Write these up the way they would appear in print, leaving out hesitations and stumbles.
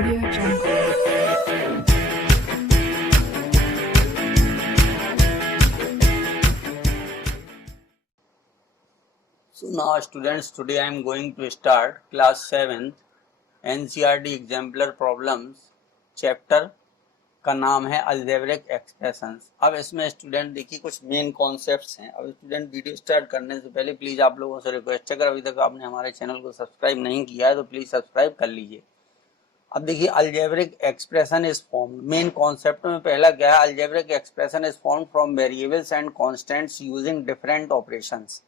Audio Jungle. So now students, today I am going to start class 7th NCERT exemplar problems chapter का नाम है algebraic expressions. अब इसमें student देखिए कुछ मेन कॉन्सेप्ट्स हैं। अब स्टूडेंट वीडियो स्टार्ट करने से पहले प्लीज आप लोगों से रिक्वेस्ट है, अगर अभी तक आपने हमारे चैनल को सब्सक्राइब नहीं किया है तो प्लीज सब्सक्राइब कर लीजिए। अब देखिए algebraic expression is formed, main concept में पहला क्या है, algebraic expression is formed from variables and constants using different operations.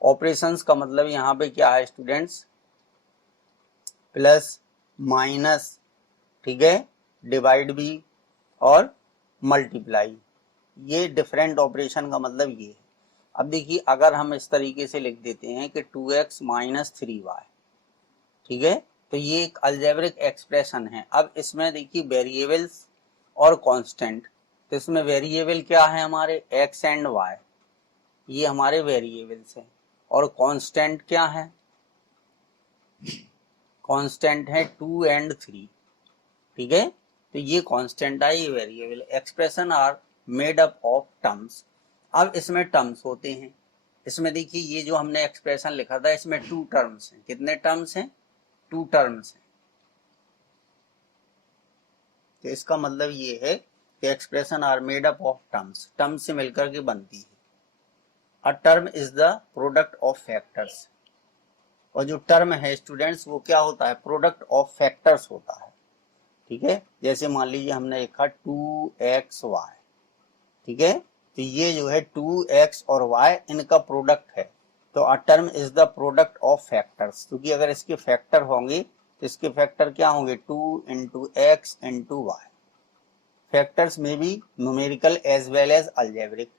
Operations का मतलब यहाँ पे क्या है स्टूडेंट्स, प्लस माइनस, ठीक है, डिवाइड भी और मल्टीप्लाई, ये डिफरेंट ऑपरेशन का मतलब ये है। अब देखिए अगर हम इस तरीके से लिख देते हैं कि 2x माइनस 3y, ठीक है, तो ये एक अलजेब्रिक एक्सप्रेशन है। अब इसमें देखिए वेरिएबल्स और कांस्टेंट, तो इसमें वेरिएबल क्या है हमारे x एंड y, ये हमारे वेरिएबल्स हैं, और कांस्टेंट क्या है, कांस्टेंट है 2 एंड 3, ठीक है, तो ये कांस्टेंट है, ये variable. Expression are made up of terms. अब इसमें टर्म्स होते हैं, इसमें देखिए ये जो हमने एक्सप्रेशन लिखा था इसमें 2 टर्म्स हैं। कितने टर्म्स हैं? 2 टर्म्स हैं। तो इसका मतलब ये है कि expression are made up of terms, terms से मिलकर के बनती है। A term is the product of factors, और जो टर्म है स्टूडेंट्स वो क्या होता है, प्रोडक्ट ऑफ फैक्टर्स होता है, ठीक है। जैसे मान लीजिए हमने लिखा 2xy, ठीक है, तो ये जो है 2x और y इनका प्रोडक्ट है, तो अ term is the product of factors, क्योंकि अगर इसके फैक्टर होंगे तो इसके फैक्टर क्या होंगे, 2 into x into y. Factors में भी numerical as well as algebraic,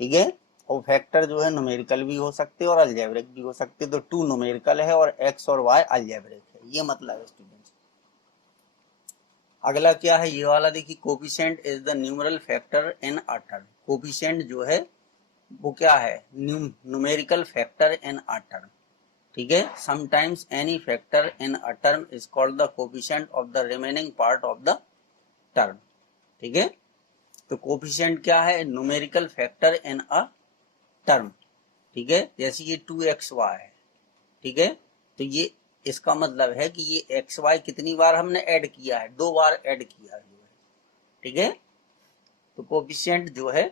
ठीक है, और फैक्टर जो है न्यूमेरिकल भी हो सकते हैं और अलजेब्रिक भी हो सकते हैं। तो 2 न्यूमेरिकल है और x और y अलजेब्रिक है, ये मतलब है स्टूडेंट्स। अगला क्या है ये वाला, देखिए coefficient is the numeral factor in a term. Coefficient जो है वो क्या है, numerical factor in a term, ठीक है। Sometimes any factor in a term is called the coefficient of the remaining part of the term, ठीक है। तो कोफिशिएंट क्या है, numerical factor in a term, ठीक है। जैसे ये 2xy है, ठीक है, तो ये इसका मतलब है कि ये xy कितनी बार हमने ऐड किया है, 2 बार ऐड किया है, ठीक है। तो कोफिशिएंट जो है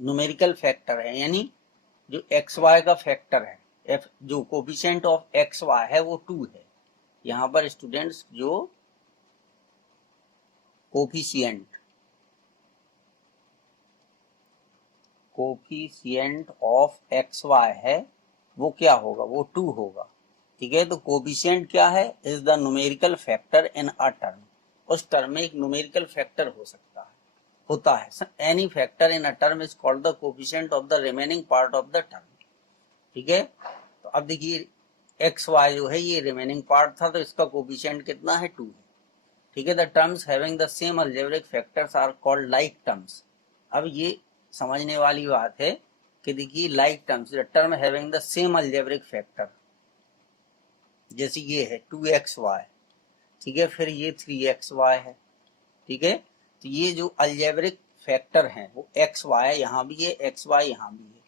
न्यूमेरिकल फैक्टर है, यानी जो xy का फैक्टर है, जो कोफिशिएंट ऑफ xy है वो 2 है। यहाँ पर स्टूडेंट्स जो कोफिशिएंट ऑफ xy है वो क्या होगा, वो 2 होगा, ठीक है। तो कोफिशिएंट क्या है, is the numerical factor in a term. उस टर्म में एक न्यूमेरिकल फैक्टर हो सकता है, होता है। Any factor in a term is called the coefficient of the remaining part of the term, ठीक है। तो अब देखिए एक्स वाई जो है ये रिमेनिंग पार्ट था, तो इसका कोफिशिएंट कितना है, 2 है, ठीक है। The terms having the same algebraic factors are called like terms. अब ये समझने वाली बात है कि देखिए like terms, the term having the same algebraic factor, जैसे ये है 2xy, ठीक है, फिर ये 3xy है, ठीक है। तो ये जो अलजेब्रिक फैक्टर हैं वो xy यहाँ भी है, xy यहाँ भी है,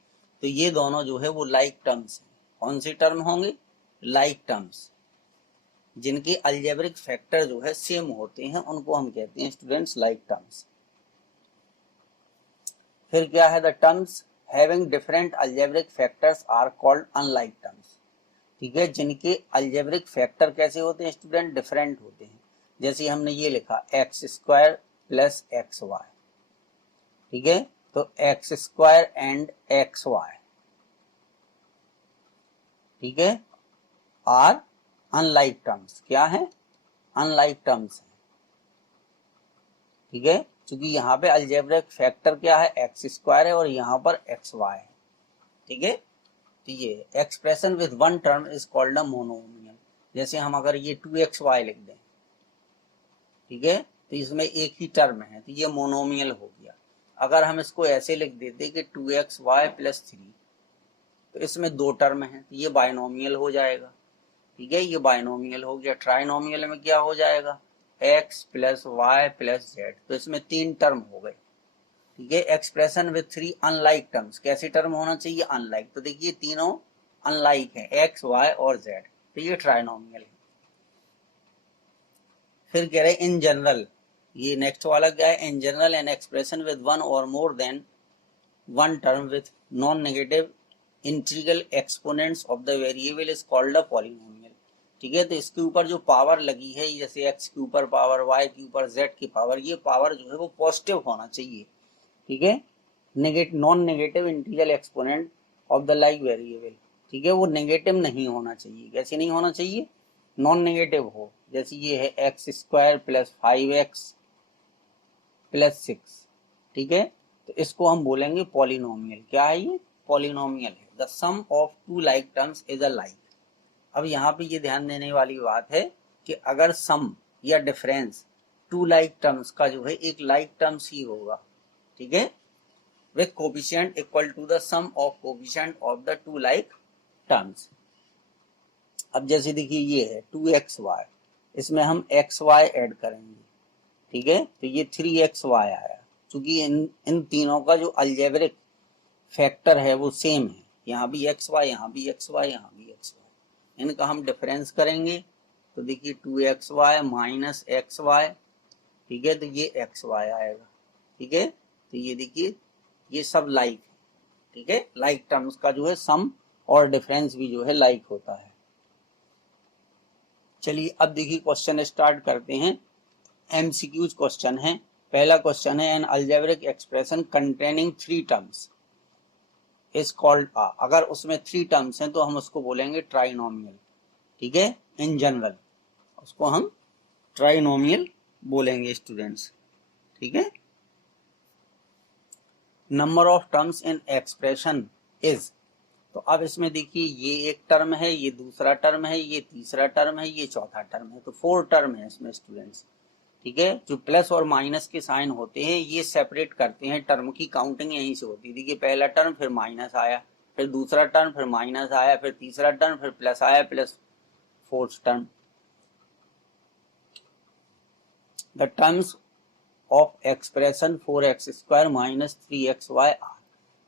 तो ये दोनों जो है वो लाइक टर्म्स हैं। कौन से टर्म होंगे, लाइक टर्म्स, जिनके अलजेब्रिक फैक्टर जो है सेम होते हैं उनको हम कहते हैं स्टूडेंट्स लाइक टर्म्स। फिर क्या है, the terms having different algebraic factors are called unlike terms, ठीक है। जिनके अलजेब्रिक फैक्टर कैसे होते हैं स्टूडेंट, डिफरेंट होते हैं। जैसे हमने ये लिखा x square plus x y, ठीक है, तो x square and x y, ठीक है, आर अनलाइक टर्म्स। क्या है, अनलाइक टर्म्स है, ठीक है, क्योंकि यहाँ पे अलजेब्रिक फैक्टर क्या है, एक्स स्क्वायर है और यहाँ पर एक्स वाई है, ठीक है। तो ये expression with one term is called a monomial. जैसे हम अगर ये 2xy लिख दें, ठीक है, तो इसमें एक ही टर्म है, तो ये मोनोमियल हो गया। अगर हम इसको ऐसे लिख देते कि 2xy प्लस 3, तो इसमें 2 टर्म है, तो ये बाइनोमियल हो जाएगा, ठीक है, ये बाइनोमियल हो गया। ट्राइनोमियल में क्या हो जाएगा, x plus y plus z, तो इसमें 3 टर्म हो गए। ठीक है, एक्सप्रेशन विथ 3 अनलाइक टर्म्स, कैसे टर्म होना चाहिए, अनलाइक, तो देखिए तीनों अनलाइक है, x y और z, तो ये ट्राइनोमियल है। फिर कह रहे इन जनरल, ये नेक्स्ट वाला क्या है, in general an expression with one और more than one term with non negative integral exponents of the variable is called a polynomial. ठीक है, तो इसके ऊपर जो पावर लगी है, जैसे x के ऊपर पावर, y के ऊपर z की पावर, ये पावर जो है वो पॉजिटिव होना चाहिए। ठीक है, non negative integral exponent of the like variable, ठीक है, वो नेगेटिव नहीं होना चाहिए। कैसे नहीं होना चाहिए, नॉन नेगेटिव हो, जैसे ये है x square plus 5x plus 6। ठीक है, तो इसको हम बोलेंगे पॉलिनोमियल। क्या है ये, पॉलिनोमियल है। The sum of two like terms is a like. अब यहाँ पे ये ध्यान देने वाली बात है कि अगर सम या डिफरेंस टू लाइक टर्म्स का जो है एक लाइक टर्म्स ही होगा, ठीक है, with coefficient equal to the sum of coefficient of the two like terms। अब जैसे देखिए ये है 2xy, इसमें हम xy ऐड करेंगे। ठीक है, तो ये 3xy आया, क्योंकि इन तीनों का जो अलजेब्रिक फैक्टर है वो सेम है, यहाँ भी xy, यहाँ भी xy, यहाँ भी xy, इनका हम डिफरेंस करेंगे तो देखिए 2xy माइनस xy। ठीक है, तो ये xy आएगा। ठीक है, तो ये देखिए ये सब लाइक है। ठीक है, लाइक टर्म्स का जो है सम और डिफरेंस भी जो है लाइक होता है। चलिए अब देखिए क्वेश्चन स्टार्ट करते हैं। एमसीक्यूज क्वेश्चन है। पहला क्वेश्चन है an algebraic expression containing 3 terms is called ah. अगर उसमें 3 टर्म्स हैं तो हम उसको बोलेंगे ट्राइनोमियल। ठीक है, इन जनरल उसको हम ट्राइनोमियल बोलेंगे स्टूडेंट्स। ठीक है, number of terms in expression is, तो अब इसमें देखिए ये एक टर्म है, ये दूसरा टर्म है, ये तीसरा टर्म है, ये चौथा टर्म है, तो 4 टर्म है इसमें स्टूडेंट्स। ठीक है, जो प्लस और माइनस के साइन होते हैं ये सेपरेट करते हैं, टर्म की काउंटिंग यहीं से होती है। देखिए पहला टर्म, फिर माइनस आया, फिर दूसरा टर्म, फिर माइनस आया, फिर तीसरा टर्म, फिर प्लस आया, plus fourth term. The terms of expression 4x square minus 3xy are.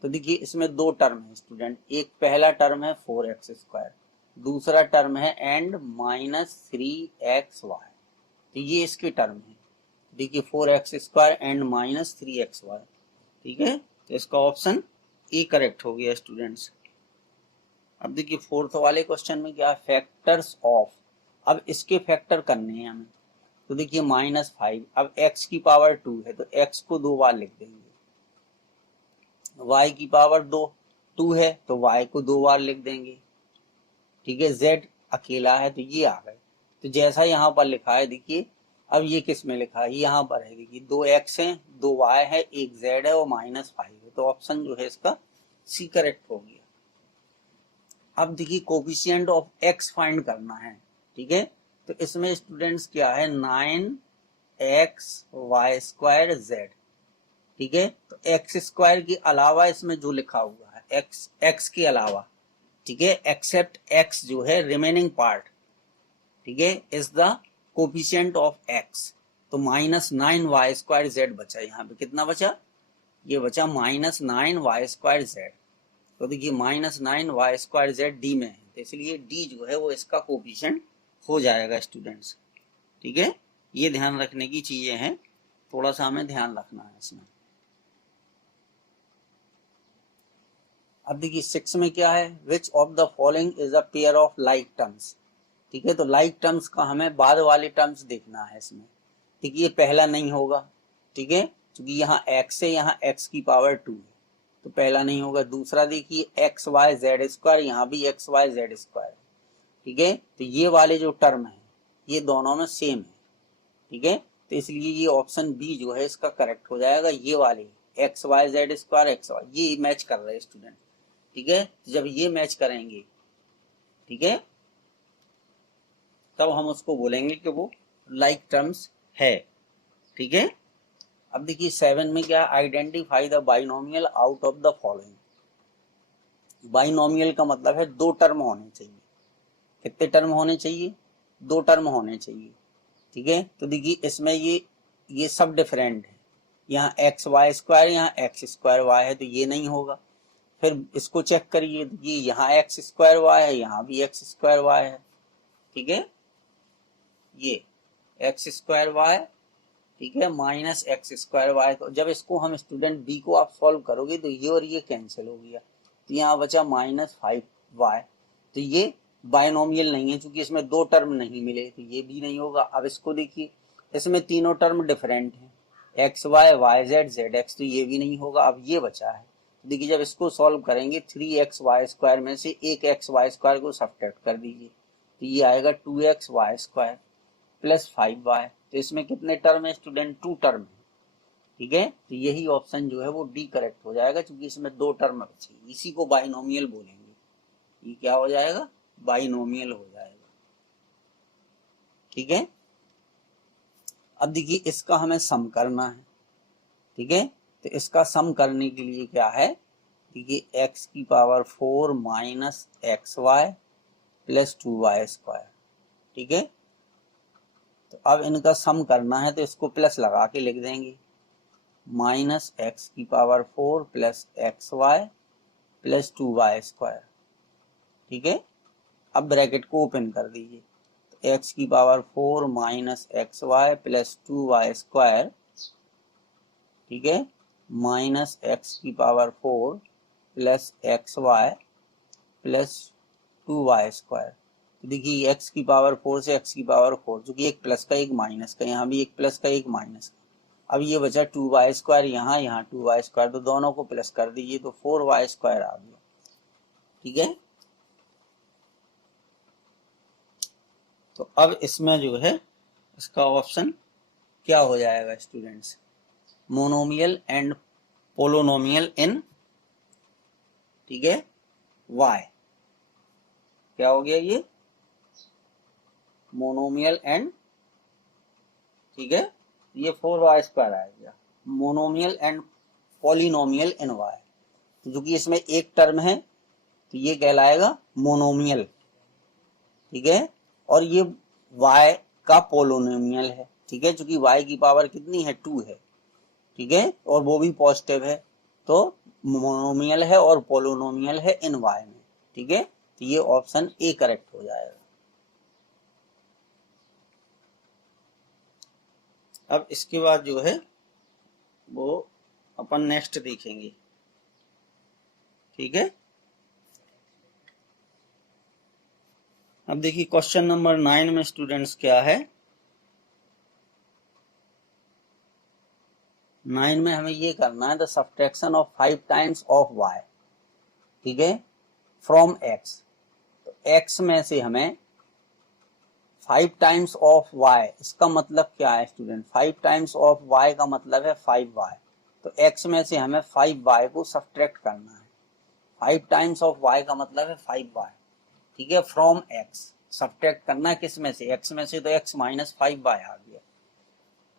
तो देखिए इसमें 2 टर्म है स्टूडेंट, एक पहला टर्म है 4x स्क्वायर, दूसरा टर्म है एंड माइनस 3xy, तो ये इसके टर्म है। देखिए 4x square and minus 3xy। ठीक है, तो इसका ऑप्शन ए करेक्ट हो गया स्टूडेंट्स। अब देखिए फोर्थ वाले क्वेश्चन में क्या है, फैक्टर्स ऑफ। अब इसके फैक्टर करने हैं हमें, तो देखिए -5, अब x की पावर 2 है तो x को 2 बार लिख देंगे, y की पावर 2 है तो y को 2 बार लिख देंगे। ठीक है, z अकेला है तो ये आ गए, तो जैसा यहाँ पर लिखा है देखिए, अब ये किस में लिखा है, यहाँ पर है देखिए 2x है, 2y है, 1 z है और -5 है, तो ऑप्शन जो है इसका सी करेक्ट हो गया। अब देखिए कोफिशिएंट ऑफ x फाइंड करना है। ठीक है, तो इसमें स्टूडेंट्स क्या है, 9x y स्क्वायर z। ठीक है, तो x स्क्वायर के अलावा इसमें जो लिखा हुआ है x के अलावा, ठीक है, एक्सेप्ट x जो है रिमेनिंग पार्ट, ठीक है, is the coefficient of x, तो -9y स्क्वायर z बचा। यहाँ पे कितना बचा, ये बचा -9y स्क्वायर z। तो देखिए -9y स्क्वायर z डी में है, तो इसलिए d जो है वो इसका कोफिशिएंट हो जाएगा स्टूडेंट्स। ठीक है, ये ध्यान रखने की चीजें हैं, थोड़ा सा हमें ध्यान रखना है इसमें। अब देखिए 6 में क्या है, which of the following is a pair of like terms. ठीक है, तो लाइक टर्म्स का हमें बाद वाले टर्म्स देखना है इसमें। ठीक है, ये पहला नहीं होगा, ठीक है, क्योंकि यहाँ x है, यहाँ x की पावर 2 है, तो पहला नहीं होगा। दूसरा देखिए एक्स वाई जेड स्क्वायर, यहाँ भी एक्स वाई जेड स्क्वायर। ठीक है, तो ये वाले जो टर्म है ये दोनों में सेम है। ठीक है, तो इसलिए ये ऑप्शन बी जो है इसका करेक्ट हो जाएगा। ये वाले x y z square x y ये मैच कर रहे हैं स्टूडेंट। ठीक है, जब ये मैच करेंगे, ठीक है, तब हम उसको बोलेंगे कि वो लाइक टर्म्स है। ठीक है, अब देखिए 7 में क्या, identify the binomial out of the following. Binomial का मतलब है 2 टर्म होने चाहिए। कितने टर्म होने चाहिए, 2 टर्म होने चाहिए, ठीक है। तो देखिए इसमें ये सब डिफरेंट है, यहाँ एक्स वाई स्क्वायर, यहाँ एक्स स्क्वायर वाई है, तो ये नहीं होगा। फिर इसको चेक करिए, ये यहाँ एक्स स्क्वायर वाई है, यहाँ भी एक्स स्क्वायर वाई है, ठीक है, ये एक्स स्क्वायर वाई, ठीक है, माइनस एक्स स्क्वायर वाई। तो जब इसको हम स्टूडेंट बी को आप सॉल्व करोगे तो ये और ये कैंसिल हो गया, तो यहाँ बचा -5y। तो ये बायनोमियल नहीं है, क्योंकि इसमें 2 टर्म नहीं मिले, तो ये भी नहीं होगा। अब इसको देखिए, इसमें तीनों टर्म डिफरेंट हैं, x y, y z, z x, तो ये भी नहीं होगा। अब ये बचा है, तो देखिए जब इसको सॉल्व करेंगे 3x वाई स्क्वायर में से एक एक्स वाई स्क्वायर को सब्ट्रैक्ट कर दीजिए, तो ये आएगा 2x Y square plus 5y। तो इसमें कितने टर्म है स्टूडेंट, 2 टर्म है, ठीक है। तो यही ऑप्शन जो है वो डी करेक्ट हो जाएगा, क्योंकि इसमें 2 टर्म बचे, इसी को बाइनोमियल बोलेंगे। ये क्या हो जाएगा, बाइनोमियल हो जाएगा, ठीक है। अब देखिए इसका हमें सम करना है, ठीक है। तो इसका सम करने के लिए क्या है, देखिए एक्स की power 4 minus x y plus 2y square, ठीक है। तो अब इनका सम करना है, तो इसको प्लस लगा के लिख देंगे, माइनस एक्स की power 4 plus x y plus 2y square, ठीक है। अब ब्रैकेट को ओपन कर दीजिए, तो एक्स की power 4 minus x y plus 2y square, ठीक है, माइनस एक्स की power 4 plus x y plus 2y square. देखिए एक्स की पावर 4 से एक्स की पावर 4, जो कि एक प्लस का एक माइनस का, यहाँ भी एक प्लस का एक माइनस का। अब ये बचा 2y स्क्वायर, यहाँ 2y स्क्वायर, तो दोनों को प्लस कर दीजिए, तो 4y स्क्वायर आ गया, ठीक है। तो अब इसमें जो है इसका ऑप्शन क्या हो जाएगा स्टूडेंट्स, मोनोमियल एंड पोलोनोमियल इन, ठीक है, y। क्या हो गया ये, मोनोमियल एंड, ठीक है, ये 4y स्क्वायर आ गया, monomial and polynomial in y। तो जो कि इसमें एक टर्म है, तो ये कहलाएगा मोनोमियल, ठीक है, और ये y का पोलोनोमियल है, ठीक है, क्योंकि y की पावर कितनी है, 2 है, ठीक है, और वो भी पॉजिटिव है, तो मोनोमियल है और पोलोनोमियल है इन y में, ठीक है। तो ये ऑप्शन ए करेक्ट हो जाएगा। अब इसके बाद जो है वो अपन नेक्स्ट देखेंगे, ठीक है। अब देखिए क्वेश्चन नंबर 9 में स्टूडेंट्स क्या है, 9 में हमें ये करना है, the subtraction of 5 times of y, ठीक है, फ्रॉम x। तो x में से हमें 5 टाइम्स ऑफ y, इसका मतलब क्या है स्टूडेंट, 5 टाइम्स ऑफ y का मतलब है 5y। तो x में से हमें 5y को सब्ट्रैक्ट करना है, 5 टाइम्स ऑफ y का मतलब है 5y, ठीक है, फ्रॉम x। सब्ट्रैक्ट करना है किस में से, x में से, तो x माइनस 5y आ गया,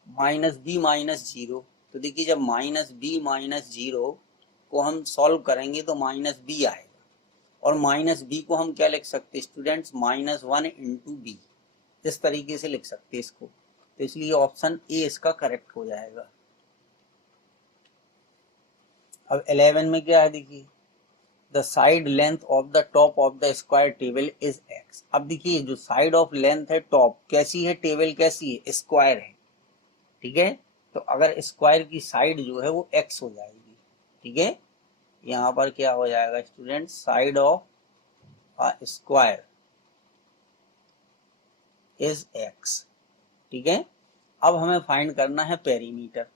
माइनस b माइनस 0। तो देखिए जब माइनस b माइनस 0 को हम सॉल्व करेंगे तो माइनस b आएगा, और माइनस b को हम क्या लिख सकते हैं स्टूडेंट्स, -1 इंटू बी, इस तरीके से लिख सकते हैं इसको। तो इसलिए ऑप्शन ए इसका करेक्ट हो जाएगा। अब 11 में क्या है देखिए, the side length of the top of the square table is x। अब देखिए जो साइड ऑफ लेंथ है, टॉप कैसी है, टेबल कैसी है, स्क्वायर है, ठीक है। तो अगर स्क्वायर की साइड जो है वो x हो जाएगी, ठीक है। यहाँ पर क्या हो जाएगा student, side of square is x, ठीक है। अब हमें फाइंड करना है पेरीमीटर।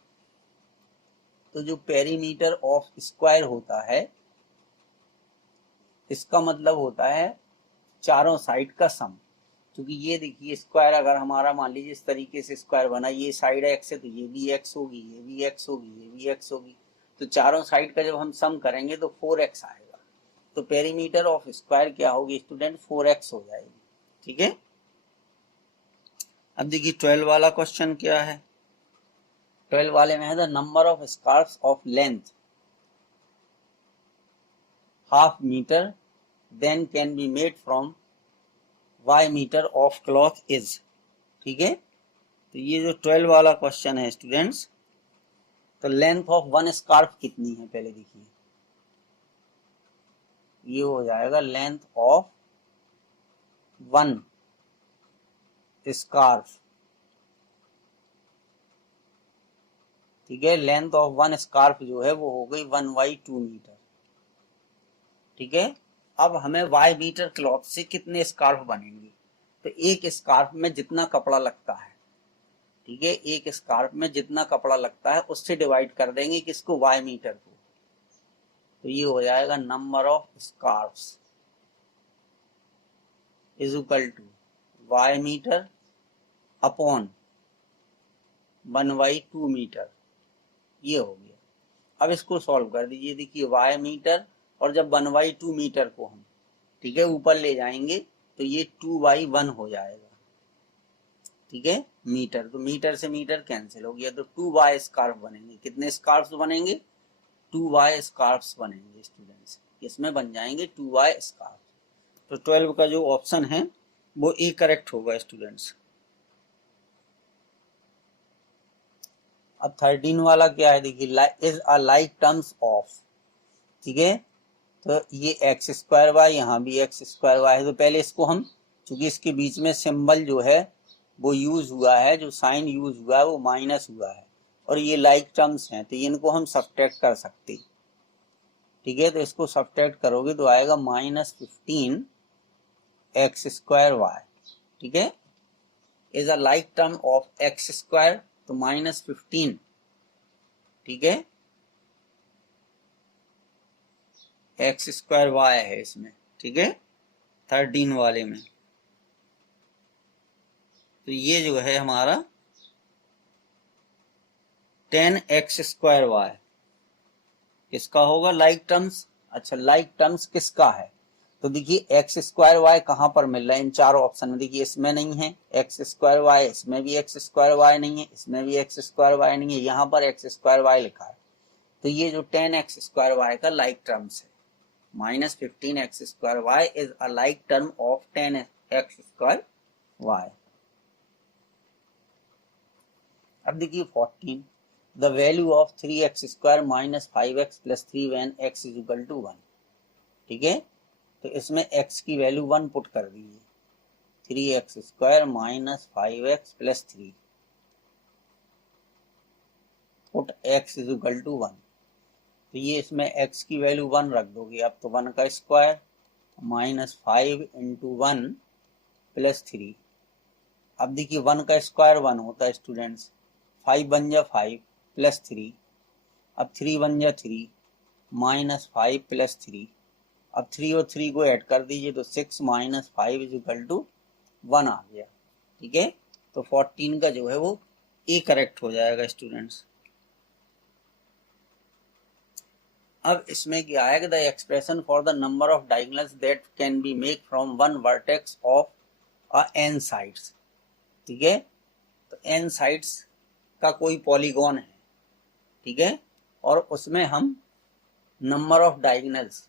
तो जो पेरीमीटर ऑफ स्क्वायर होता है, इसका मतलब होता है चारों साइड का सम। क्योंकि ये देखिए स्क्वायर अगर हमारा मान लीजिए इस तरीके से स्क्वायर बना, ये साइड x है, तो ये भी x होगी, ये भी x होगी, ये भी x होगी, तो चारों साइड का जब हम सम करेंगे तो 4x आएगा। तो पेरीमीटर ऑफ स्क्वायर क्या होगी स्टूडेंट, 4x हो जाएगी, ठीक है। अब देखिए 12 वाला क्वेश्चन क्या है, 12 वाले में है the number of scarves of length ½ metre then can be made from y metre of cloth is. ठीक है, तो ये जो 12 वाला क्वेश्चन है स्टूडेंट्स, तो लेंथ ऑफ वन स्कार्फ कितनी है पहले देखिए। ये हो जाएगा लेंथ ऑफ वन स्कार्फ। ठीक है, लेंथ ऑफ वन स्कार्फ जो है वो हो गई 1/2 मीटर। ठीक है, अब हमें वाई मीटर क्लॉथ से कितने स्कार्फ बनेंगे, तो एक स्कार्फ में जितना कपड़ा लगता है, ठीक है, एक स्कार्फ में जितना कपड़ा लगता है उससे डिवाइड कर देंगे किसको, वाई मीटर को। तो ये हो जाएगा number of scarves is equal to y metre upon 1/2 metre. ये हो गया। अब इसको सॉल्व कर दीजिए। देखिए वाई मीटर और जब 1/2 मीटर को हम, ठीक है, ऊपर ले जाएंगे तो ये 2/1 हो जाएगा। ठीक है, मीटर, तो मीटर से मीटर कैंसिल हो गया, तो 2 स्कार्फ बनेंगे। कितने स्कार्फ बनेंगे, 2 स्कार्फ बनेंगे स्टूडेंट्स। इसमें बन जाएंगे 2 स्कार्फ। तो 12 का जो ऑप्शन है वो ए करेक्ट होगा स्टूडेंट्स। अब 13 वाला क्या है देखिए, is a like terms of. ठीक है, तो ये एक्स स्क्वायर वाई, यहाँ भी एक्स स्क्वायर वाई है। तो पहले इसको हम, चूंकि इसके बीच में सिंबल जो है वो यूज हुआ है, जो साइन यूज हुआ है वो माइनस हुआ है, और ये लाइक टर्म्स हैं तो इनको हम सब्ट्रैक्ट कर सकते। ठीक है, तो इसको सब्ट्रैक्ट करोगे तो आएगा -15 एक्स स्क्वायर वाई। ठीक है, is a like term of x square, तो -15। ठीक है, एक्स स्क्वायर वाई है इसमें। ठीक है, 13 वाले में। तो ये जो है हमारा 10x स्क्वायर वाई किसका होगा, लाइक टर्म्स। अच्छा, लाइक टर्म्स किसका है, तो देखिए एक्स स्क्वायर वाई कहाँ पर मिल रहा है इन चारों ऑप्शन में। देखिए इसमें नहीं है एक्स स्क्वायर वाई, इसमें भी एक्स स्क्वायर वाई नहीं है, इसमें भी एक्स स्क्वायर वाई नहीं है, यहाँ पर एक्स स्क्वायर वाई लिखा है। तो ये जो 10x स्क्वायर वाई का लाइक टर्म्स है, -15 x square y is a like term of 10x square y. अब देखिए 14, the value of 3x square -5x + 3 when x is equal to 1। ठीक है, तो इसमें x की वैल्यू 1 पुट कर दीजिए, 3x square -5x + 3 put x is equal to 1। तो ये इसमें x की वैल्यू 1 रख दोगे अब, तो 1 का स्क्वायर -5 × 1 + 3। अब देखिए 1 का स्क्वायर 1 होता है स्टूडेंट्स, 5 बन जा 5 + 3, अब 3 बन जा 3 -5 + 3, अब 3 और 3 को ऐड कर दीजिए तो 6 - 5 इज इक्वल टू 1 आ गया। ठीक है, तो 14 का जो है वो ए करेक्ट हो जाएगा स्टूडेंट्स। अब इसमें क्या आएगा, the expression for the number of diagonals that can be make from one vertex of n sides. ठीक है, तो n साइड्स का कोई पॉलीगॉन है। ठीक है, और उसमें हम नंबर ऑफ डायगोनल्स,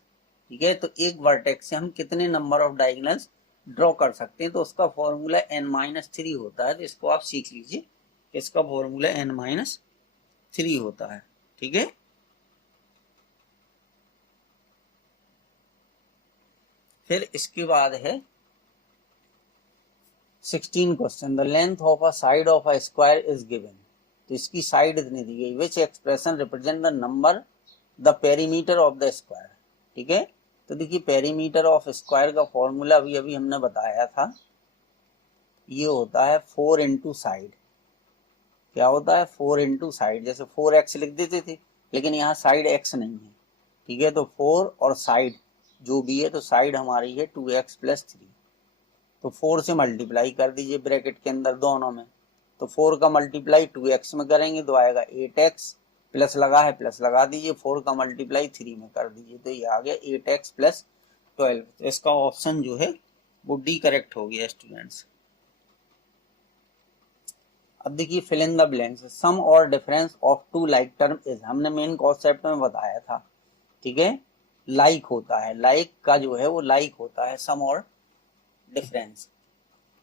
ठीक है, तो एक वर्टेक्स से हम कितने नंबर ऑफ डायगोनल्स ड्रॉ कर सकते हैं, तो उसका फॉर्मूला n-3 होता है। तो इसको आप सीख लीजिए, इसका फॉर्मूला n-3 होता है। ठीक है, फिर इसके बाद है 16 question, the length of a side of a square is given. तो इसकी साइड इतनी दी गई, which expression represent the number the perimeter of the square. ठीक है, तो देखिए पेरीमीटर ऑफ स्क्वायर का फॉर्मूला अभी अभी हमने बताया था, ये होता है 4 × साइड। क्या होता है, 4 × साइड, जैसे 4x लिख देते थे, लेकिन यहाँ साइड x नहीं है। ठीक है, तो 4 और साइड जो भी है, तो साइड हमारी है 2x + 3, तो 4 से मल्टीप्लाई कर दीजिए ब्रैकेट के अंदर दोनों में। तो 4 का मल्टीप्लाई 2x में करेंगे तो आएगा 8x, प्लस लगा है प्लस लगा दीजिए, 4 का मल्टीप्लाई 3 में कर दीजिए, तो ये आ गया 8x + 12। तो इसका ऑप्शन जो है वो डी करेक्ट हो गया स्टूडेंट्स। अब देखिए fill in the blanks, sum और difference of two like term is, हमने मेन कॉन्सेप्ट में बताया था। ठीक है, लाइक होता है, लाइक का जो है वो लाइक होता है सम और difference.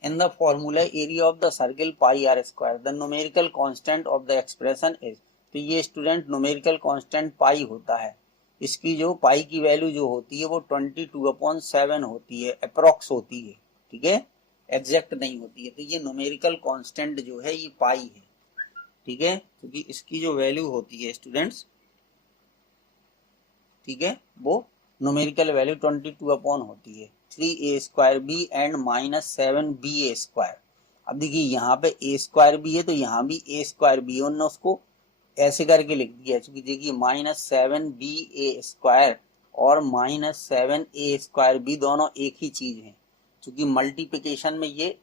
In the formula area of the circle pi r square, the numerical constant of the expression is, तो ये स्टूडेंट न्यूमेरिकल कांस्टेंट पाई होता है, इसकी जो पाई की वैल्यू जो होती है वो 22/7 होती है, अप्रॉक्स होती है, ठीक है, एग्जैक्ट नहीं होती है। तो ये न्यूमेरिकल कांस्टेंट जो है ये पाई है, ठीक है, क्योंकि इसकी जो वैल्यू होती है स्टूडेंट्स, ठीक है, वो न्यूमेरिकल वैल्यू 22 होती है 3a² एंड -7ba²। अब देखिए यहाँ पे a² है तो यहाँ भी a² है, उन्होंने उसको ऐसे करके लिख दिया है, क्योंकि देखिए -7ba² और -7a² दोनों एक ही चीज है, क्योंकि मल्टीप्लिकेशन में ये,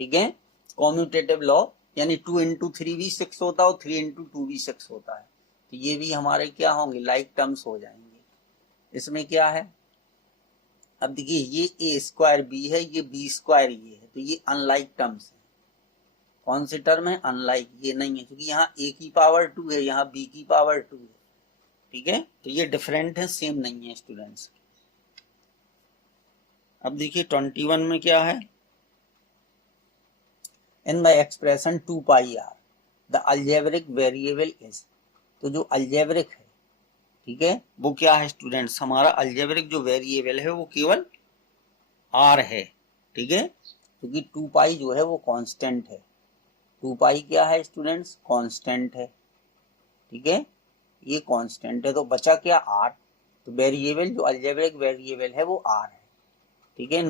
ठीक है, कॉम्यूटेटिव लॉ, यानी 2 × 3 भी 6 होता है और 3 × 2 भी 6 होता है, तो ये भी हमारे क्या होंगे, लाइक टर्म्स हो जाएंगे। इसमें क्या है, अब देखिए ये a² है, ये b² ये है, तो ये अनलाइक टर्म्स है। कौन से टर्म है, अनलाइक, ये नहीं है, क्योंकि यहाँ a की पावर 2 है, यहाँ b की पावर 2 है, ठीक है, तो ये डिफरेंट है, सेम नहीं है स्टूडेंट्स। अब देखिए 21 में क्या है, in the expression 2πr the algebraic variable is, तो जो अलजेब्रिक है, ठीक है, वो क्या है स्टूडेंट्स, हमारा अलजेब्रिक जो वेरिएबल है वो केवल r है, ठीक है, क्योंकि 2π जो है वो कांस्टेंट है, 2π क्या है स्टूडेंट्स, कांस्टेंट है, ठीक है, ये कांस्टेंट है, तो बचा क्या, r, तो वेरिएबल जो अलजेब्रिक वेरिएबल है वो r है, ठीक है।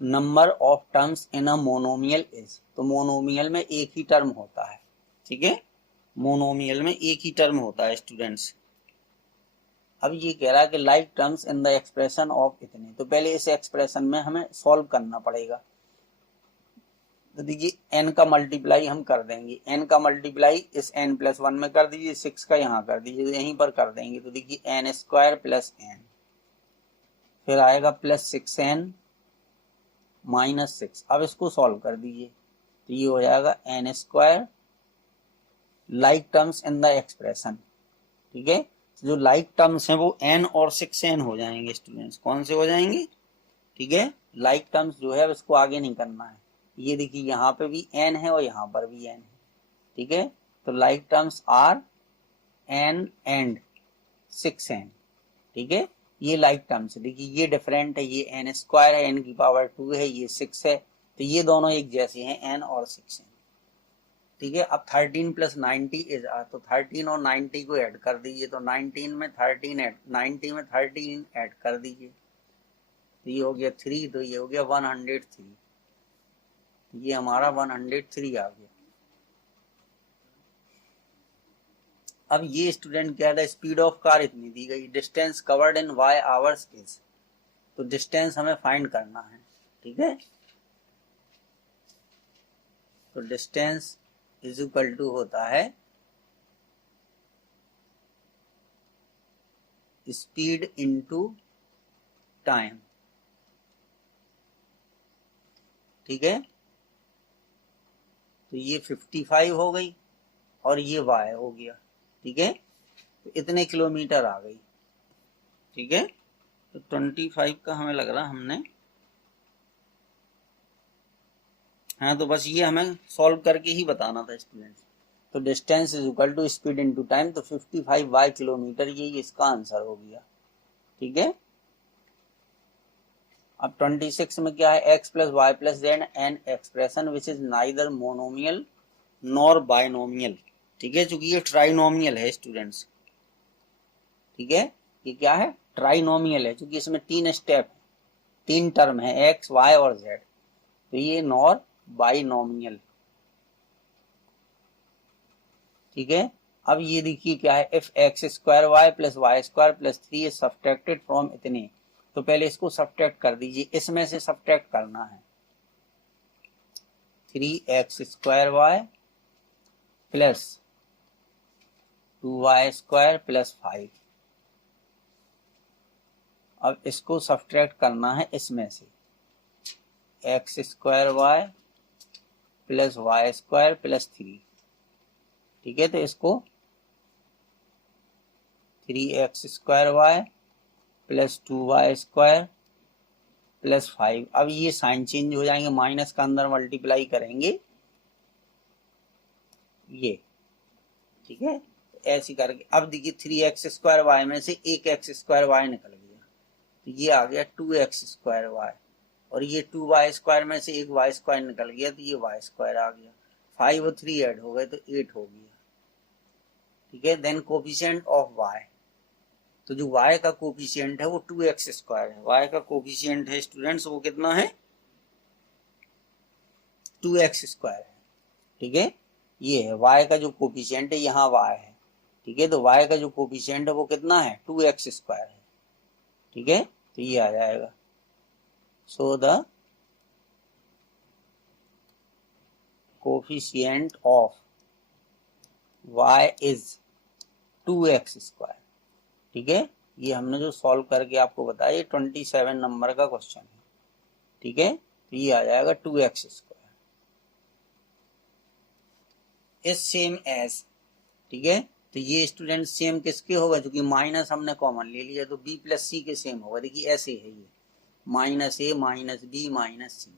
Number of terms in a monomial is, तो मोनोमियल में एक ही टर्म होता है, ठीक है, मोनोमियल में एक ही टर्म होता है स्टूडेंट्स। अब ये कह रहा है कि like terms in the expression of इतने, तो पहले इस एक्सप्रेशन में हमें सॉल्व करना पड़ेगा। तो देखिए n का मल्टीप्लाई हम कर देंगे, n का मल्टीप्लाई इस n+1 में कर दीजिए, 6 का यहाँ कर दीजिए, तो यहीं पर कर देंगे, तो देखिए n² + n, फिर आएगा +6n -6। अब इसको सॉल्व कर दीजिए, तो ये हो जाएगा n² like terms in the expression, ठीक है, जो लाइक टर्म्स हैं वो n और 6n हो जाएंगे स्टूडेंट्स, कौन से हो जाएंगे, ठीक है, लाइक टर्म्स जो है इसको आगे नहीं करना है, ये देखिए यहाँ पे भी n है और यहाँ पर भी n है, ठीक है, तो like terms are n and 6n, ठीक है, ये लाइक टर्म्स है। देखिए ये डिफरेंट है, ये n² है, n की पावर 2 है, ये 6 है, तो ये दोनों एक जैसे हैं, n और 6n, ठीक है। अब 13 + 90 इज आर, तो 13 और 90 को ऐड कर दीजिए, तो 19 में 13 ऐड, 90 में 13 ऐड कर दीजिए, तो ये हो गया 3, तो ये हो गया 103, ये हमारा 103 आ गया। अब ये स्टूडेंट क्या था, स्पीड ऑफ कार इतनी दी गई, distance covered in y hours is, तो डिस्टेंस हमें फाइंड करना है, ठीक है, तो डिस्टेंस इज इक्वल टू होता है स्पीड इनटू टाइम, ठीक है, तो ये 55 हो गई और ये y हो गया, ठीक है, तो इतने किलोमीटर आ गई, ठीक है, तो 25 का हमें लग रहा हमने, हाँ, तो बस ये हमें सॉल्व करके ही बताना था स्टूडेंट्स। तो distance is equal to speed into time, तो 55 y किलोमीटर, ये इसका आंसर हो गया, ठीक है। अब 26 में क्या है, x + y + z an expression which is neither monomial nor binomial, ठीक है, क्योंकि ये ट्राइनोमियल है स्टूडेंट्स, ठीक है, ये क्या है, ट्राइनोमियल है, क्योंकि इसमें 3 स्टेप है, 3 टर्म है, x, y और z, तो ये नॉर बाइनोमियल, ठीक है। अब ये देखिए क्या है, if x² y + y² + 3 is subtracted from इतने, तो पहले इसको सब्ट्रैक्ट कर दीजिए, इसमें से सब्ट्रैक्ट करना है, 3x² y + 2y² + 5, अब इसको सब्ट्रैक्ट करना है इसमें से, x² y + y² + 3, ठीक है, तो इसको 3x² y + 2y² +5। अब ये साइन चेंज हो जाएंगे, माइनस का अंदर मल्टीप्लाई करेंगे ये, ठीक है। ऐसे करके अब देखिए 3x² वाई में से एक x² वाई निकल गया, तो ये आ गया 2x² वाई, और ये 2y² में से एक y² निकल गया, तो ये y² आ गया। 5 और 3 ऐड हो गए तो 8 हो गया, ठीक है। देन कोफिशिएंट ऑफ y, तो जो y का कोफिशिएंट है वो 2x² है। y का कोफिशिएंट है स्टूडेंट्स वो कितना है, 2x² है, ठीक है। ये है y का जो कोफिशिएंट है, यहाँ y है, ठीक है। तो y का जो कोफिशिएंट है वो कितना है, 2x² है, ठीक है। तो ये आ जाएगा, so the coefficient of y is 2x², ठीक है। ये हमने जो सॉल्व करके आपको बताया, ये 27 नंबर का क्वेश्चन है, ठीक है। तो ये आ जाएगा 2x² इज सेम एज, ठीक है। तो ये स्टूडेंट सेम किसके होगा, क्योंकि माइनस हमने कॉमन ले लिया, तो b + c के सेम होगा। देखिए ऐसे है ये, -a - b - c।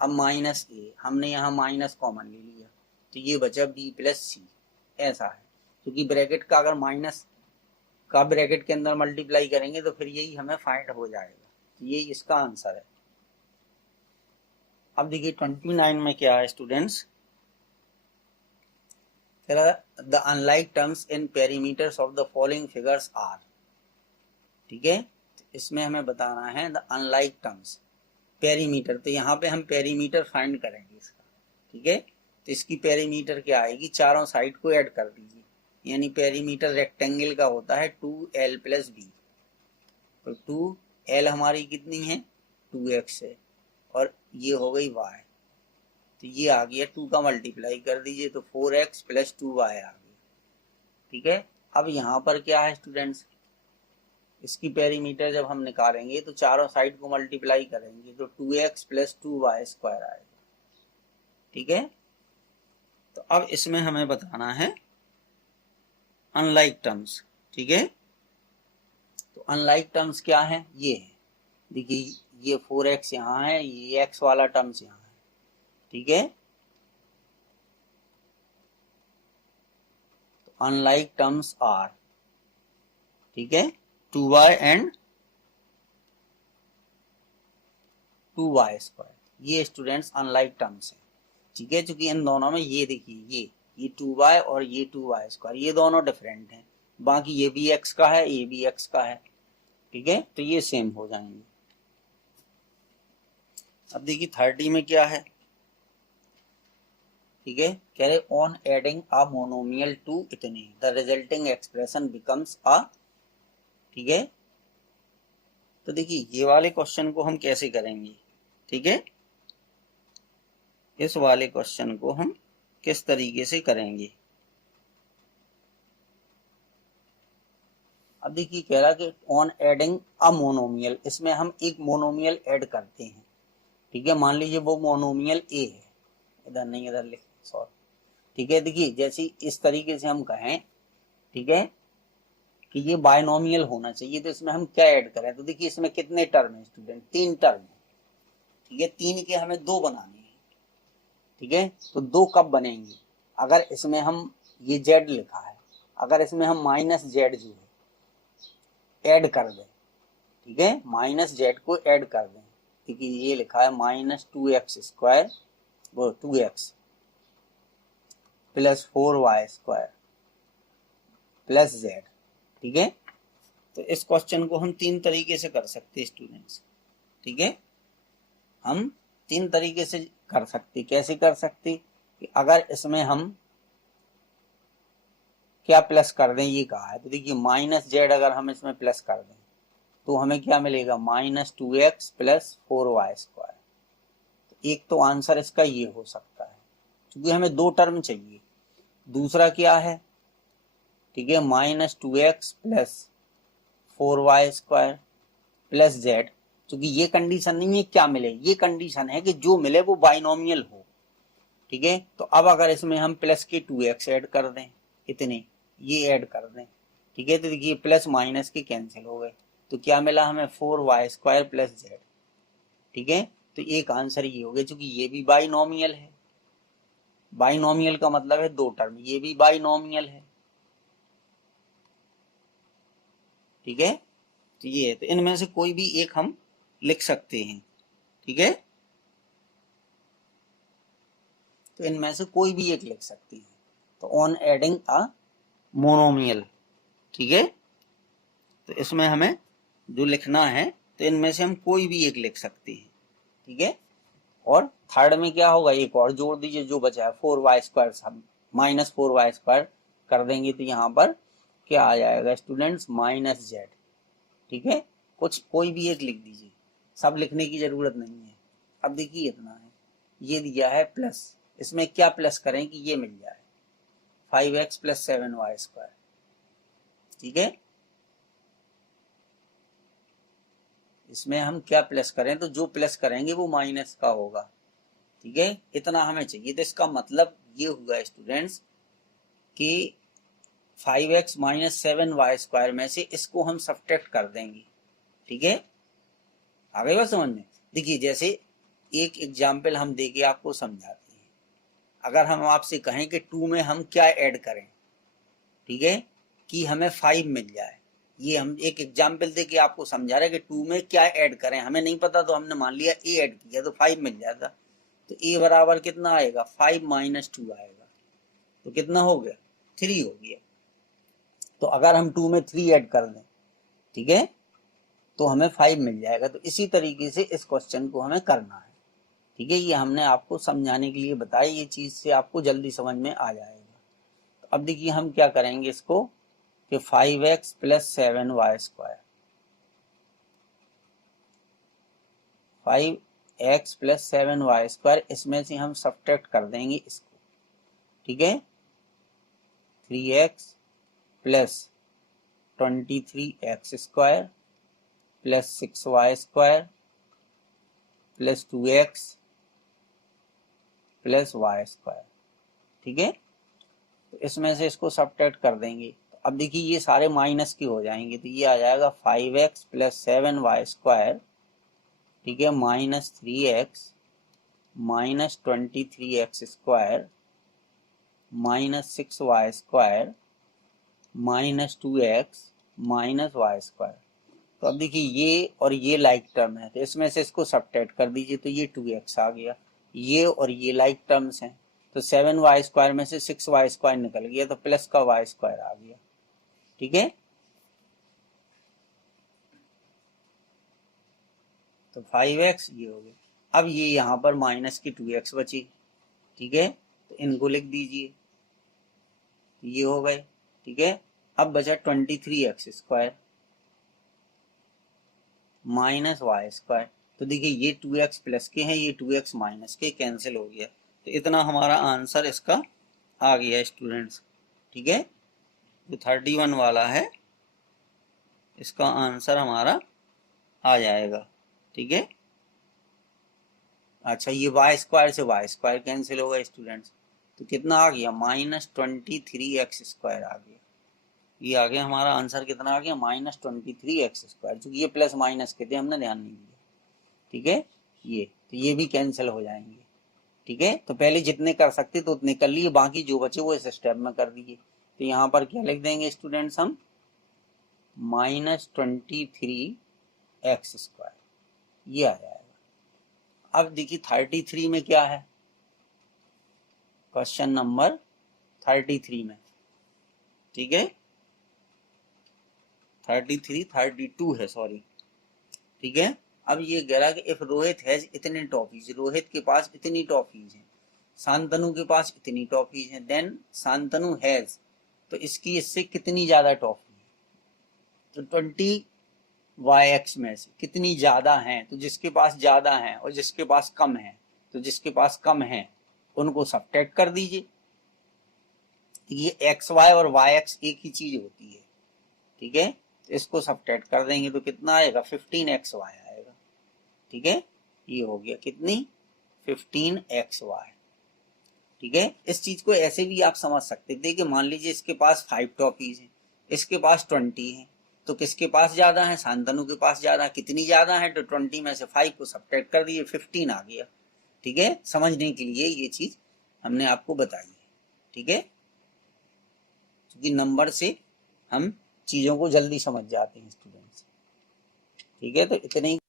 अब -a हमने यहाँ माइनस कॉमन ले लिया, तो ये बचा b + c, ऐसा है। क्योंकि ब्रैकेट का अगर माइनस का ब्रैकेट के अंदर मल्टीप्लाई करेंगे तो फिर यही हमें फाइंड हो जाएगा, तो ये इसका आंसर है। अब देखिए 29 में क्या है students, the unlike terms in perimeters of the following figures are, ठीक है। इसमें हमें बताना है द अनलाइक टर्म्स, पेरीमीटर, तो यहाँ पे हम पेरीमीटर फाइंड करेंगे इसका, ठीक है। तो इसकी पेरीमीटर क्या आएगी, चारों साइड को ऐड कर दीजिए, यानी पेरीमीटर रेक्टेंगल का होता है 2l + b, तो 2l हमारी कितनी है, 2x है, और ये हो गई y, तो ये आ गया 2 का मल्टीप्लाई कर दीजिए, तो 4x + 2y आ गया, ठीक है। अब यहाँ पर क्या है स्टूडेंट्स, इसकी पेरीमीटर जब हम निकालेंगे तो चारों साइड को मल्टीप्लाई करेंगे, तो 2x + 2y² आएगा, ठीक है। तो अब इसमें हमें बताना है अनलाइक टर्म्स, ठीक है। तो अनलाइक टर्म्स क्या है, ये है, देखिए ये 4x यहाँ है, ये x वाला टर्म्स यहाँ है, ठीक है। तो अनलाइक टर्म्स आर, ठीक है, 2y एंड 2y², ये स्टूडेंट्स अनलाइक टर्म्स है, ठीक है। क्योंकि इन दोनों में ये देखिए ये 2y और ये 2y², ये दोनों डिफरेंट हैं, बाकी ये भी x का है, ये भी x का है, ठीक है। तो ये सेम हो जाएंगे। अब देखिए 30 में क्या है, ठीक है, कह रहे on adding a monomial to इतने the resulting expression becomes a, ठीक है। तो देखिए ये वाले क्वेश्चन को हम कैसे करेंगे, ठीक है, इस वाले क्वेश्चन को हम किस तरीके से करेंगे। अब देखिए कह रहा कि ऑन एडिंग अ मोनोमियल, इसमें हम एक मोनोमियल ऐड करते हैं, ठीक है। मान लीजिए वो मोनोमियल ए है, इधर नहीं इधर लिख, सॉरी, ठीक है। देखिए जैसे इस तरीके से हम कहें, ठीक है, कि ये बायनोमियल होना चाहिए, तो इसमें हम क्या ऐड करें, तो देखिए इसमें कितने टर्म है स्टूडेंट, 3 टर्म है, ठीक है। 3 के हमें 2 बनाने हैं, ठीक है। तो 2 कब बनेंगे, अगर इसमें हम ये z लिखा है, अगर इसमें हम -z जो है ऐड कर दें, ठीक है, -z को ऐड कर दें, क्योंकि ये लिखा है -2x² वो 2x + 4y² + z, ठीक है। तो इस क्वेश्चन को हम 3 तरीके से कर सकते हैं स्टूडेंट्स, ठीक है। हम 3 तरीके से कर सकते, कैसे कर सकते, कि अगर इसमें हम क्या प्लस कर दें, ये कहा है, तो देखिए -z अगर हम इसमें प्लस कर दें तो हमें क्या मिलेगा, -2x + 4y²। तो एक तो आंसर इसका ये हो सकता है, क्योंकि हमें 2 टर्म चाहिए। दूसरा क्या है, ठीक है, -2x + 4y² + z, क्योंकि ये कंडीशन नहीं है क्या मिले, ये कंडीशन है कि जो मिले वो बाइनोमियल हो, ठीक है। तो अब अगर इसमें हम प्लस के 2x ऐड कर दें, इतने ये ऐड कर दें, ठीक है, तो देखिए प्लस माइनस के कैंसिल हो गए, तो क्या मिला हमें 4y² + z, ठीक है, तो एक आंसर ये हो गया, क्योंकि ये भी बाइनोमियल है। बाइनोमियल का मतलब है दो टर्म, ये भी बाइनोमियल है। ठीक है, तो ये है, तो इनमें से कोई भी एक हम लिख सकते हैं। ठीक है, तो इनमें से कोई भी एक लिख सकते हैं। तो ऑन एडिंग अ मोनोमियल, ठीक है, तो इसमें हमें जो लिखना है, तो इनमें से हम कोई भी एक लिख सकते हैं। ठीक है, और थर्ड में क्या होगा, एक और जोड़ दीजिए जो बचा है 4y² सब -4y² कर देंगे, तो यहाँ पर क्या आ जाएगा स्टूडेंट्स, -z। ठीक है, कुछ कोई भी एक लिख दीजिए, सब लिखने की जरूरत नहीं है। अब देखिए इतना है, ये दिया है प्लस, इसमें क्या प्लस करें कि ये मिल जाए 5x + 7y²। ठीक है, इसमें हम क्या प्लस करें, तो जो प्लस करेंगे वो माइनस का होगा। ठीक है, इतना हमें चाहिए। तो इसका मतलब ये हुआ स्टूडेंट्स कि 5x - 7y² में से इसको हम सब्ट्रैक्ट कर देंगे। ठीक है, आ गई बात समझ में। देखिए जैसे एक एग्जाम्पल हम देके आपको समझाते हैं। अगर हम आपसे कहें कि 2 में हम क्या ऐड करें, ठीक है, कि हमें 5 मिल जाए, ये हम एक एग्जाम्पल देके आपको समझा रहे हैं कि 2 में क्या ऐड करें, हमें नहीं पता, तो हमने मान लिया a ऐड किया तो 5 मिल जाएगा। तो a बराबर कितना आएगा, 5 - 2 आएगा, तो कितना हो गया, 3 हो गया। तो अगर हम 2 में 3 ऐड कर दें, ठीक है, तो हमें 5 मिल जाएगा। तो इसी तरीके से इस क्वेश्चन को हमें करना है। ठीक है, ये हमने आपको समझाने के लिए बताया, ये चीज से आपको जल्दी समझ में आ जाएगा। तो अब देखिए हम क्या करेंगे इसको, कि 5x + 7y², 5x + 7y², इसमें से हम सब्ट्रैक्ट कर देंगे इसको। ठीक है, 3x + 23x² + 6y² + 2x + y²। ठीक है, तो इसमें से इसको सब्ट्रैक्ट कर देंगे। तो अब देखिए ये सारे माइनस के हो जाएंगे, तो ये आ जाएगा 5x + 7y², ठीक है, -3x - 23x² - 6y² - 2x - y²। तो अब देखिए ये और ये लाइक टर्म है, तो इसमें से इसको सब्ट्रैक्ट कर दीजिए, तो ये 2x आ गया। ये और ये लाइक टर्म्स हैं, तो 7y² में से 6y² निकल गया, तो प्लस का y² आ गया। ठीक है, तो 5x ये हो गया। अब ये यहाँ पर माइनस की 2x बची। ठीक है, तो इनको लिख दीजिए, ये हो गए। ठीक है, अब बचा 23x² - y²। तो देखिए ये 2x प्लस के हैं, ये 2x माइनस के, कैंसिल हो गया। तो इतना हमारा आंसर इसका आ गया स्टूडेंट्स। ठीक है, जो 31 वाला है इसका आंसर हमारा आ जाएगा। ठीक है, अच्छा ये y² से y² कैंसिल होगा स्टूडेंट्स, तो कितना आ गया, -23x² आ गया। ये आ गया हमारा आंसर, कितना आ गया, -23x², क्योंकि ये प्लस माइनस के थे, हमने ध्यान नहीं दिया। ठीक है, ये तो ये भी कैंसिल हो जाएंगे। ठीक है, तो पहले जितने कर सकते तो उतने कर लिए, बाकी जो बचे वो इस स्टेप में कर दिए। तो यहाँ पर क्या लिख देंगे स्टूडेंट्स हम, -23x², ये आ जाएगा। अब देखिए 33 में क्या है, क्वेश्चन नंबर 33 में, ठीक है, 32 है, सॉरी। ठीक है, अब ये कह रहा कि इफ रोहित हैज इतने टॉफीज, रोहित के पास इतनी टॉफीज हैं, शांतनु के पास इतनी टॉफीज हैं, देन शांतनु हैज, तो इसकी इससे कितनी ज्यादा टॉफी है, तो 20y(x) में से कितनी ज्यादा हैं, तो जिसके पास ज्यादा हैं और जिसके पास कम है, तो जिसके पास कम है उनको सब्ट्रैक्ट कर दीजिए। ये xy और yx एक ही चीज होती है। ठीक है, तो इसको सब्ट्रैक्ट कर देंगे तो कितना आएगा, 15xy आएगा। ठीक है, ये हो गया कितनी, 15xy। ठीक है, इस चीज को ऐसे भी आप समझ सकते थे कि मान लीजिए इसके पास 5 टॉफीज हैं, इसके पास 20 हैं, तो किसके पास ज्यादा है, शांतनु के पास ज्यादा है। कितनी ज्यादा है, तो 20 में से 5 को सब्ट्रैक्ट कर दिए, 15 आ गया। ठीक है, समझने के लिए ये चीज हमने आपको बताई है। ठीक है, क्योंकि नंबर से हम चीजों को जल्दी समझ जाते हैं स्टूडेंट्स। ठीक है, तो इतने ही